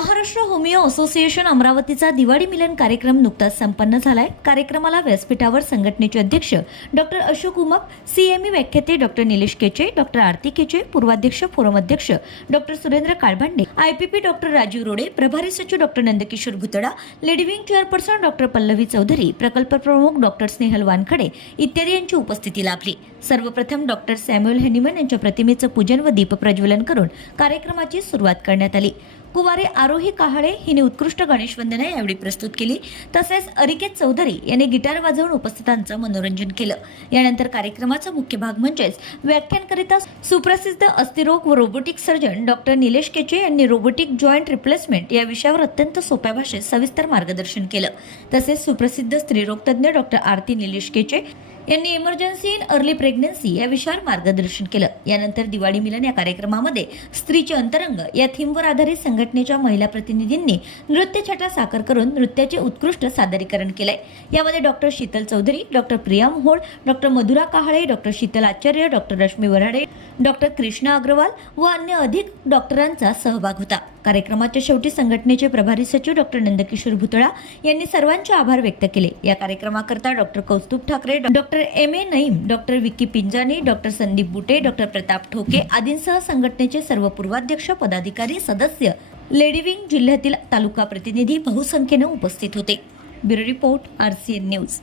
Maharashtra homeo association अमरावतीचा दिवाळी मिलन कार्यक्रम नुकताच संपन्न झालाय. कार्यक्रमाला व्यासपीठावर संघटनेचे अध्यक्ष डॉक्टर अशोक उमप सीएमई व्याख्याते डॉक्टर निलेश केचे डॉक्टर आरती केचे पूर्वाध्यक्ष फोरम अध्यक्ष doctor Surendra Kalbhande IPP doctor Rajiv Rode प्रभारी सचिव doctor Nandkishor Bhutada lady wing chairperson doctor Pallavi Chaudhari प्रकल्प प्रमुख डॉक्टर स्नेहल वानखडे इत्यादी यांची उपस्थिती लाभली. सर्वप्रथम डॉक्टर सॅम्युअल हेनिमन यांच्या प्रतिमेचं पूजन व दीप प्रज्वलन करून कार्यक्रमाची सुरुवात करण्यात आली. कुवारे आरोही काहाळे हिने उत्कृष्ट गणेश वंदना यावेळी प्रस्तुत केली. तसेच अरिकेत चौधरी यांनी गिटार वाजवून उपस्थितांचं मनोरंजन केलं. यानंतर कार्यक्रमाचा मुख्य भाग म्हणजेच व्याख्यानकरिता सुप्रसिद्ध अस्थिरोग व robotic surgeon doctor Nilesh Keche यांनी रोबोटिक जॉईंट रिप्लेसमेंट या विषयावर अत्यंत सोप्या भाषेत सविस्तर मार्गदर्शन केलं. तसेच सुप्रसिद्ध स्त्रीरोग तज्ज्ञ डॉक्टर आरती निलेश केचे यांनी इमर्जन्सी इन अर्ली प्रेग्नन्सी या विषयावर मार्गदर्शन केलं. यानंतर दिवाळी मिलन या कार्यक्रमामध्ये स्त्रीचे अंतरंग या थीमवर आधारित संघटनेच्या महिला प्रतिनिधींनी नृत्य छटा साकार करून नृत्याचे उत्कृष्ट सादरीकरण केलंय. यामध्ये doctor Sheetal Chaudhari doctor Priya Mohol doctor Madhura Kahale doctor Sheetal Acharya doctor Rashmi Warade doctor Krishna Agrawal व अन्य अधिक डॉक्टरांचा सहभाग होता. कार्यक्रमाच्या शेवटी संघटनेचे प्रभारी सचिव डॉक्टर नंदकिशोर भुतळा यांनी सर्वांचे आभार व्यक्त केले. या कार्यक्रमाकरता doctor Kaustubh Thakare doctor M A Naeem doctor Vicky Pinjani doctor Sandeep Bute doctor Pratap Thoke आदींसह संघटनेचे सर्व पूर्वाध्यक्ष पदाधिकारी सदस्य लेडीविंग जिल्ह्यातील तालुका प्रतिनिधी बहुसंख्येनं उपस्थित होते. Bureau report N news.